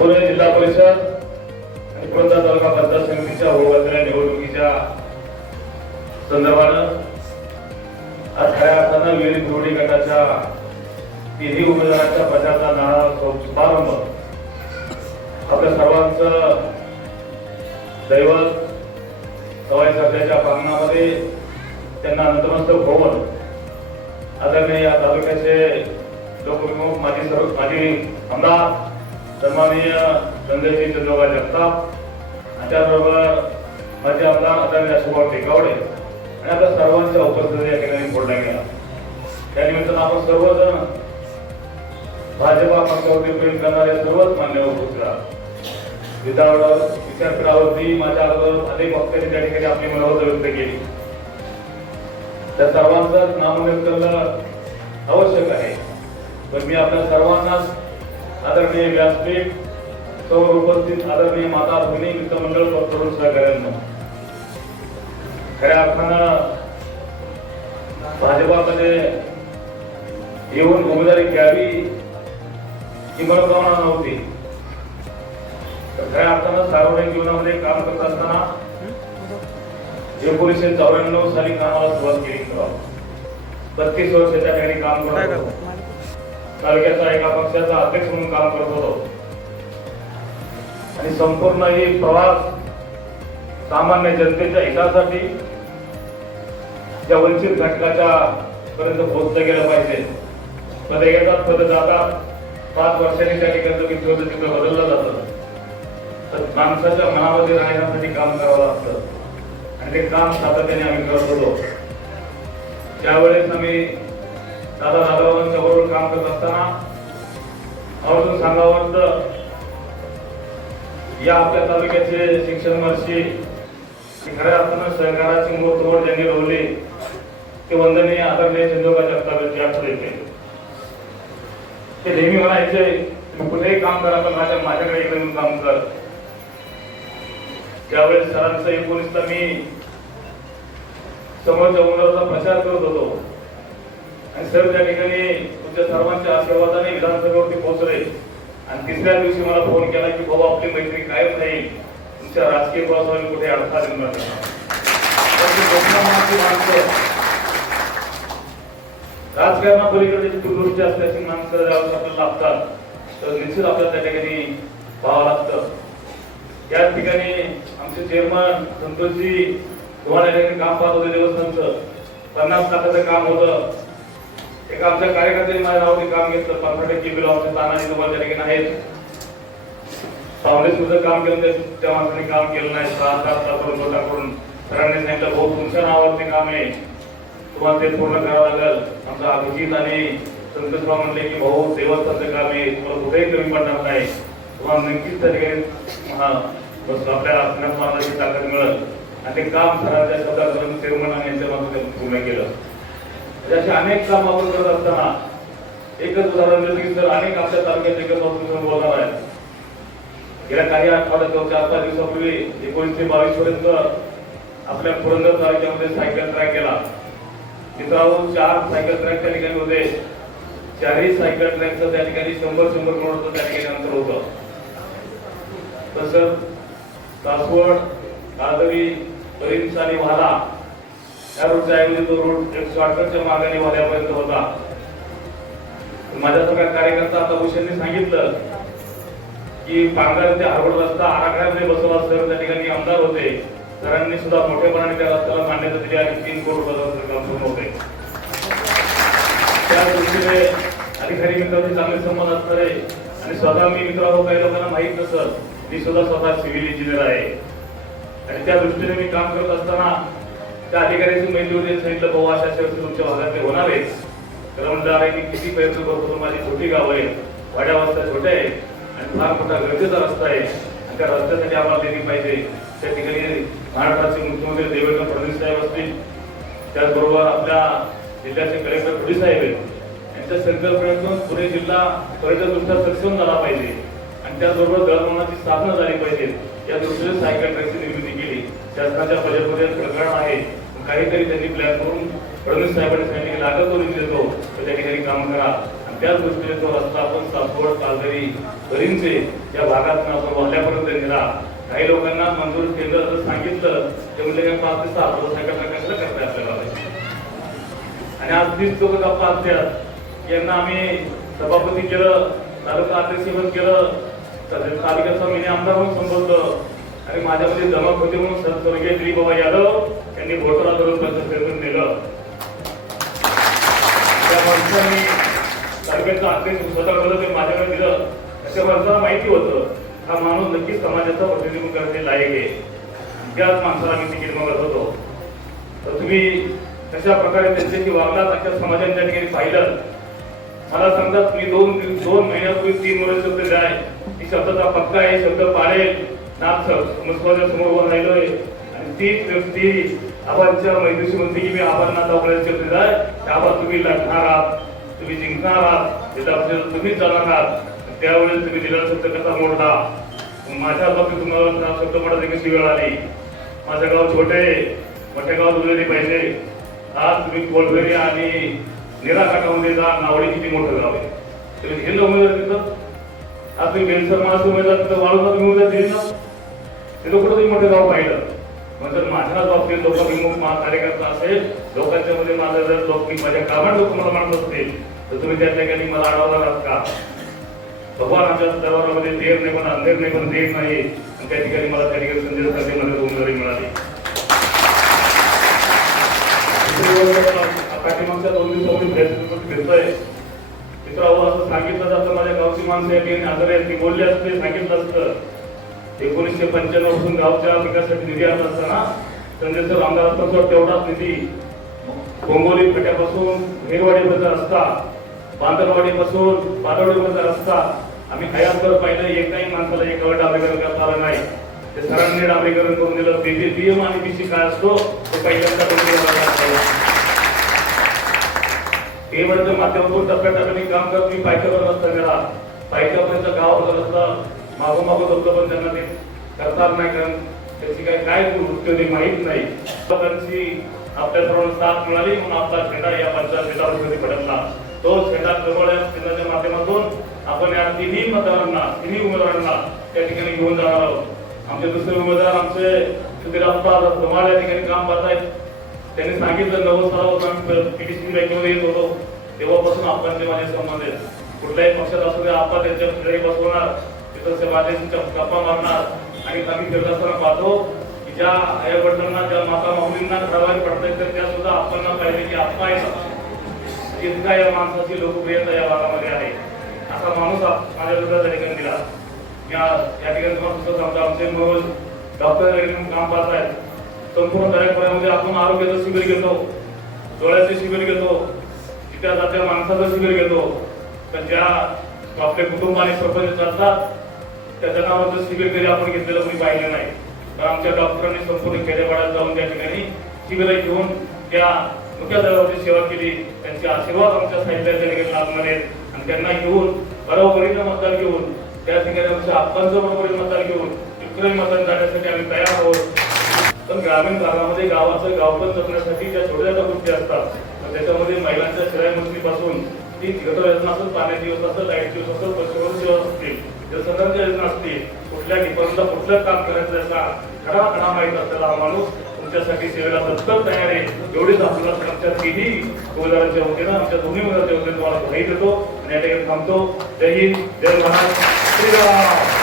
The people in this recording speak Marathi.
पुणे जिल्हा परिषद आणि पुरंदर तालुका पंचायत समितीच्या होळीच्या निवडणुकीच्या संदर्भानं आज खऱ्या अर्थानं विहिरी निवडणी गटाच्या तिन्ही उमेदवारांच्या प्रचाराचा नाणा शुभारंभ आपल्या सर्वांचं दैवत सवाई सरकारच्या प्रांगणामध्ये त्यांना नतमस्तक होऊन आदरणीय या तालुक्याचे लोकप्रमुख माजी आमदार सन्माननीय संजयजी चंद्रबाबा जगताप आणि त्याचबरोबर माजी आमदार आदरणीय अशोकराव टेकावडे आणि आता सर्वांच्या उपस्थिती या ठिकाणी बोलला गेला. त्यानिमित्तानं आपण सर्वजण भाजपा पक्षावरती प्रेम करणारे सर्वच मान्यवर उपस्थित विचारपीठावरती माझ्या अगोदर अनेक वक्त्यांनी त्या ठिकाणी आपली मनोगत व्यक्त केली. त्या सर्वांचं नामोल्लेख करणं आवश्यक आहे, पण मी आपल्या सर्वांनाच आदरणीय व्यासपीठ समोर उपस्थित आदरणीय माता भगिनी मित्रमंडळ तरुण सहकार्यांना खऱ्या अर्थानं भाजपामध्ये येऊन उमेदवारी घ्यावी ही मनोकामना नव्हती. खऱ्या अर्थानं सार्वजनिक जीवनामध्ये काम करत असताना 1994 साली कामाला सुरुवात केली. 32 वर्ष त्या ठिकाणी काम करत होतो. तालुक्याचा एका पक्षाचा अध्यक्ष म्हणून काम करत होतो आणि संपूर्ण ही प्रवास सामान्य जनतेच्या हितासाठी या वंचित घटकाच्या पर्यंत पोहोचलं गेलं पाहिजे. पदे येतात पद जातात, 5 वर्षांनी त्या ठिकाणी चित्र बदललं जातं. तर माणसाच्या मनामध्ये राहण्यासाठी काम करावं लागतं आणि ते काम सातत्याने आम्ही करत होतो. त्यावेळेस आम्ही दादांच्या बरोबर काम करत असताना आवर्जून सांगावं तर या आपल्या तालुक्याचे शिक्षण वर्षी खऱ्या अर्थानं सहकाराची मूर्तोड ज्यांनी रोवली ते वंदनीय आदरणीय चंद्रबाबा जगताप आठवले. ते नेहमी म्हणायचे कुठेही काम करा पण माझ्याकडे येऊन काम कर. त्यावेळेस सरांचं 19ला मी समोरच्या उमेदवाराचा प्रचार करत होतो आणि सर त्या ठिकाणी तुमच्या सर्वांच्या आशीर्वादाने विधानसभेवरती पोहोचले आणि तिसऱ्या दिवशी मला फोन केला की भाऊ आपली मैत्री कायम राहील, तुमच्या राजकीय प्रवासाने कुठे अडथळा निर्माण राजकारणापलीकडे दूरदृष्टी असल्याची माणसं ज्यावेळेस आपल्याला लागतात तर निश्चित आपल्याला त्या ठिकाणी पाहावं लागतं. या ठिकाणी आमचे चेअरमन संतोषजी तुम्हाला त्या ठिकाणी काम पाहत होते. देवस्थानचं 50 लाखाचं काम होतं. एक आमच्या कार्यकर्त्यांनी माझ्या नावाने काम घेतलं. 15% बिल आमच्या तानाजी तुम्हाला त्या ठिकाणी आहेत. फाउंडेशनचं काम केलं त्या माणसाने काम केलं नाही. 6 तास करून सरांनी सांगितलं भाऊ तुमच्या नावावरती काम आहे, तुम्हाला ते पूर्ण करावं लागेल. आमचा अभिजित आणि संतोषराव म्हणले की भाऊ देवस्थानचं काम आहे, तुम्हाला कुठेही कमी पडणार नाही, तुम्हाला नक्कीच त्या ठिकाणी आपल्या मानाची ताकद मिळेल आणि ते काम सरांच्या शब्दात चेअरमन आणि यांच्या माध्यमातून पूर्ण केलं. असे अनेक काम आपण करत असताना एकच उदाहरण देतो की सर अनेक आपल्या तालुक्यात एकच ऑफिसर बोलणार आहेत. गेल्या काही आठवड्यात 4-5 दिवसापूर्वी 19 ते 22 पर्यंत आपल्या पुरंदर तालुक्यामध्ये सायकल ट्रॅक केला. मित्रांनो 4 सायकल ट्रॅक त्या ठिकाणी होते. 4ही सायकल ट्रॅकचं त्या ठिकाणी 100 करोडचं त्या ठिकाणी अंतर होतं. तसंच सासवड काळदवी परिंच आणि वाला या रोडच्या ऐवजी तो रोड 168च्या मार्गाने वाल्यापर्यंत होता. माझ्यासारखा कार्यकर्ता आता भूषणने सांगितलं की पांगार ते हार्वर्ड रस्ता आराखड्यामध्ये बसवला. सर त्या ठिकाणी आमदार होते, सरांनी सुद्धा मोठेपणाने त्या रस्त्याला मान्यता दिली आणि 3 कोटी रुपयाचं काम पूर्ण होते. त्या दृष्टीने अधिकारी मित्रांचे चांगले संबंध असणारे आणि स्वतः मी मित्रांनो काही लोकांना माहीत नसत मी सुद्धा स्वतः सिव्हिल इंजिनियर आहे आणि त्या दृष्टीने मी काम करत असताना त्या अधिकाऱ्याची माहिती होती. सांगितलं भाऊ अशा वर्षी तुमच्या भागातले होणार आहे. तर म्हणलं आहे की किती प्रयत्न करतो, माझी छोटी गाव आहे, वाड्या वाजता छोटे आहे आणि फार मोठा गरजेचा रस्ता आहे आणि त्या रस्त्यासाठी आम्हाला दिली पाहिजे. त्या ठिकाणी महाराष्ट्राचे मुख्यमंत्री देवेंद्र फडणवीस साहेब असतील, त्याचबरोबर आपल्या जिल्ह्याचे कलेक्टर पुढे साहेब आहेत, यांच्या संकल्पनेतून पुणे जिल्हा पर्यटनदृष्ट्या सक्षम झाला पाहिजे आणि त्याचबरोबर दळणवळणाची साधनं झाली पाहिजेत या दृष्टीने सायकल ट्रॅकची निर्मिती केली. शासनाच्या बजेटमध्ये प्रकरण आहे, काहीतरी त्यांनी प्लॅन करून फडणवीस साहेबांनी सांगितले लागत तो निधी देतो तर त्या ठिकाणी काम करा आणि त्याच दृष्टीने तो रस्ता आपण सासवड, पालघरी, करिंचे या भागात आपण वाल्यापर्यंत नेला. काही लोकांना मंजूर केंद्र जर सांगितलं ते म्हणजे काय 5 ते 6 सायकल ट्रॅकला करता आपल्याला आणि आज 30 लोक गप्पा असतात. यांना आम्ही सभापती केलं, तालुका अध्यक्षपद केलं, तालुक्याचा मिनी आमदार म्हणून संबोधलं आणि माझ्यामध्ये जमा होते म्हणून स्वर्गीय दिलीपबाबा यादव यांनी घोटाळा करून त्यांचं नेलं. त्या माणसांनी तालुक्याचा अध्यक्ष स्वतः ते माझ्याकडे दिलं. अशा माणसाला माहिती होतं हा माणूस नक्कीच समाजाचा प्रतिनिधित्व करणे लायक आहे. त्याच माणसाला मी तिकीट मागत होतो. तर तुम्ही कशा प्रकारे त्यांच्याशी वागलात अशा समाजाने त्या ठिकाणी पाहिलं. मला समजा तुम्ही दोन महिन्यापूर्वी 3 वर्ष शब्द द्याय की शब्दाचा पक्का आहे, शब्द पाळेल नाथ समोर समोर राहिलोय आणि तीच व्यक्ती आबांच्या मैत्रीशी म्हणते की मी आबांना दाखवण्याचे शब्द द्याय आबा तुम्ही लढणार आहात, तुम्ही जिंकणार आहात, तुम्ही चालणार आहात. त्यावेळेस तुम्ही दिलेला शब्द कसा मोडला. माझ्या बाबतीत तुम्हाला शब्द मोडायची कशी वेळ आली. माझं गाव छोटे मोठ्या गावात उजवले पाहिजे. आज तुम्ही कोळभेरी आणि निराकाठामध्ये जा, नावडी किती मोठं गाव आहे. तुम्ही घेतलं उमेदवार तिथं. आज तुम्ही बेलसर मास उमेदवार तिथं वाढवता तुम्ही उमेदवार दिली ना ते लोक तुम्ही मोठं गाव पाहिलं. म्हणजे माझ्याच बाबतीत लोकाभिमुख कार्यकर्ता असेल, लोकांच्या मध्ये माझं जर लोक माझ्या कामात लोक मला मानत असतील तर तुम्ही त्या ठिकाणी मला अडवणार आहात का. भगवान आमच्या दरबारामध्ये देर नाही पण अंधेर नाही पण देर नाही आणि त्या ठिकाणी मला त्या ठिकाणी संजय मध्ये उमेदवारी मिळाली. पाठीमागच्या 2 दिवसामध्ये फिरतोय मित्रांनो, असं सांगितलं जातं माझ्या गावची माणसं या ठिकाणी हजर आहेत. ती बोलली असते सांगितलं असतं 1995 पासून गावच्या विकासासाठी निधी आणत असताना संजय सर आमदार असताना तेवढाच निधी बोंगोली पेट्यापासून हेरवाडीपर्यंत रस्ता, बांदरवाडीपासून बालवाडीपर्यंत रस्ता आम्ही हयातभर पाहिलं. एकही माणसाला एक डांबरीकरण करता आलं नाही. ते सरांनी डांबरीकरण करून दिलं. बीएम आणि बीसी काय असतो तो पहिल्यांदा पेमेंटच्या माध्यमातून टप्प्याटप्प्याने काम करत मी पायथ्यावर रस्ता गेला. पायथ्यापर्यंत गावाचा रस्ता मागोमागं होतं पण त्यांना ते करता आलं नाही कारण त्याची काय वृत्ती होती माहीत नाही. लोकांची आपल्या सर्वांना साथ मिळाली म्हणून आपला झेंडा या पंचायत क्षेत्रामध्ये फडकला. तो झेंडा केंद्राच्या माध्यमातून आपण या तिन्ही उमेदवारांना त्या ठिकाणी घेऊन जाणार आहोत. आमचे दुसरे उमेदवार आमचे सुधीराप्पा धमाल या ठिकाणी काम करत आहेत. त्यांनी सांगितलं 90 सालापासून पीटीसी बँकेमध्ये येत होतो तेव्हापासून आपणचे माझे संबंध आहेत. कुठल्याही पक्षात असू दे आपण त्यांच्या पुढे बसवणार, तिथं माझ्या गप्पा मारणार आणि आम्ही फिरत असताना पाहतो की ज्या आई वडिलांना ज्या माता माऊलींना घराबाहेर पडतायत तर त्या सुद्धा आपण पाहिजे की आपण इतका या माणसाची लोकप्रियता या भागामध्ये आहे. असा माणूस माझ्या सुद्धा त्या ठिकाणी दिला. या ठिकाणी तुम्हाला आमचे मनोज डॉक्टर काम पाहत आहेत. संपूर्ण दरेकऱ्यामध्ये आपण आरोग्याचं शिबिर घेतो, डोळ्याचे शिबिर घेतो, तिथल्या जात्या माणसाचं शिबिर घेतो. तर ज्या आपले कुटुंब आणि सरपंच चालतात त्या जनावरांचं शिबिर कधी आपण घेतलेलं कोणी पाहिलं नाही. तर आमच्या डॉक्टरांनी संपूर्ण खेडेपाड्यात जाऊन त्या ठिकाणी शिबिर घेऊन त्या मुख्य दरावरची सेवा केली. त्यांचे आशीर्वाद आमच्या साहित्याच्या ठिकाणी लागणार आहेत आणि त्यांना घेऊन बरोबरीनं मतदान घेऊन त्या ठिकाणी आमच्या आप्पांचं बरोबरीनं मतदान घेऊन विक्रमी मतदान जाण्यासाठी आम्ही तयार आहोत. पण ग्रामीण भागामध्ये गावाचं गावपण जपण्यासाठी ज्या छोट्या छोट्या गोष्टी असतात त्याच्यामध्ये महिलांच्या शिराई मछलीपासून ती गटर योजना असेल, पाण्याची योजना असेल, लाईटची योजना असेल, पशुवैद्यकीय योजना असतील, जलसंधारणच्या योजना असतील, कुठल्या डिपार्टमेंटला कुठलं काम करायचं त्याचा खडा माहीत असलेला हा माणूस तुमच्यासाठी सेवेला तत्पर तयार आहे. एवढीच आपल्याला आमच्या तिन्ही उमेदवारांच्या वतीनं आमच्या दोन्ही उमेदवारांच्या वतीनं तुम्हाला माहिती देतो आणि या ठिकाणी थांबतो. जय हिंद, जय महाराष्ट्र, श्रीराम.